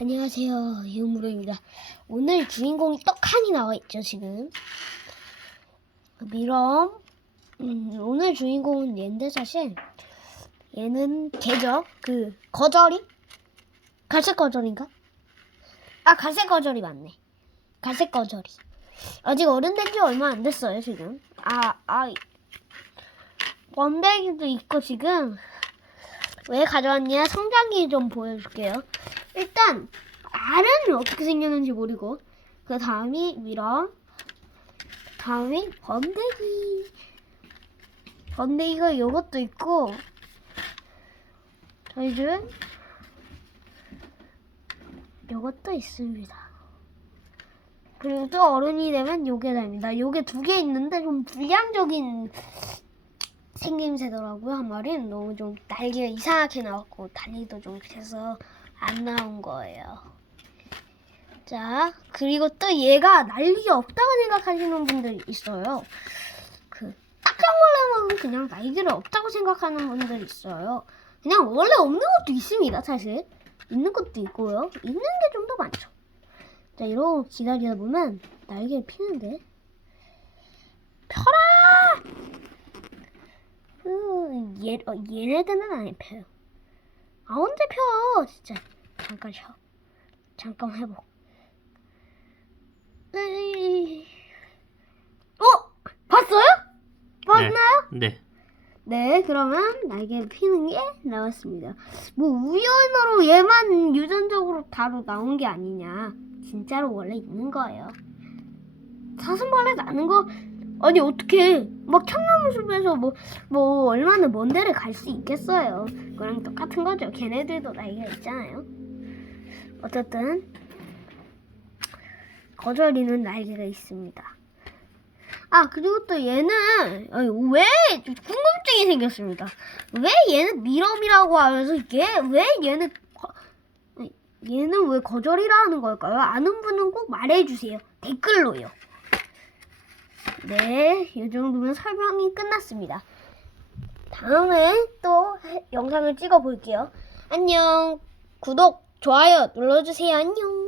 안녕하세요. 유무로입니다. 오늘 주인공이 떡하니 나와 있죠, 지금. 미럼. 음, 오늘 주인공은 얘인데, 사실. 얘는 개죠. 그, 거절이? 갈색 거절인가? 아, 갈색 거절이 맞네. 갈색 거절이. 아직 어른 된 지 얼마 안 됐어요, 지금. 아, 아. 번데기도 있고, 지금. 왜 가져왔냐? 성장기 좀 보여줄게요. 일단 알은 어떻게 생겼는지 모르고 그 다음이 미럼 다음이 번데기 번데기가 요것도 있고 저희는 요것도 있습니다 그리고 또 어른이 되면 요게 됩니다 요게 두 개 있는데 좀 불량적인 생김새더라고요 한 마리는 너무 좀 날개가 이상하게 나왔고 다리도 좀 그래서 안 나온 거예요. 자, 그리고 또 얘가 날개가 없다고 생각하시는 분들 있어요. 그 깜짝놀라면 그냥 날개가 없다고 생각하는 분들 있어요. 그냥 원래 없는 것도 있습니다, 사실. 있는 것도 있고요. 있는 게 좀 더 많죠. 자, 이러고 기다리다 보면 날개를 피는데. 펴라! 음, 얘, 어, 얘네들은 안 펴요. 아 언제 펴 진짜 잠깐 쉬어 잠깐 회복 으이. 어 봤어요? 봤나요? 네. 네. 그러면 날개 피는 게 나왔습니다 뭐 우연으로 얘만 유전적으로 바로 나온 게 아니냐 진짜로 원래 있는 거예요 사슴벌레 나는 거 아니 어떻게 막 청나무 숲에서 뭐 뭐 얼마나 먼 데를 갈 수 있겠어요. 그랑 똑같은 거죠. 걔네들도 나이가 있잖아요. 어쨌든 거절이는 날개가 있습니다. 아 그리고 또 얘는 왜 궁금증이 생겼습니다. 왜 얘는 미럼이라고 하면서 얘왜 얘는 거- 얘는 왜 거절이라 하는 걸까요? 아는 분은 꼭 말해주세요. 댓글로요. 네, 이 정도면 설명이 끝났습니다. 다음에 또 해- 영상을 찍어 볼게요. 안녕. 구독, 좋아요 눌러주세요. 안녕.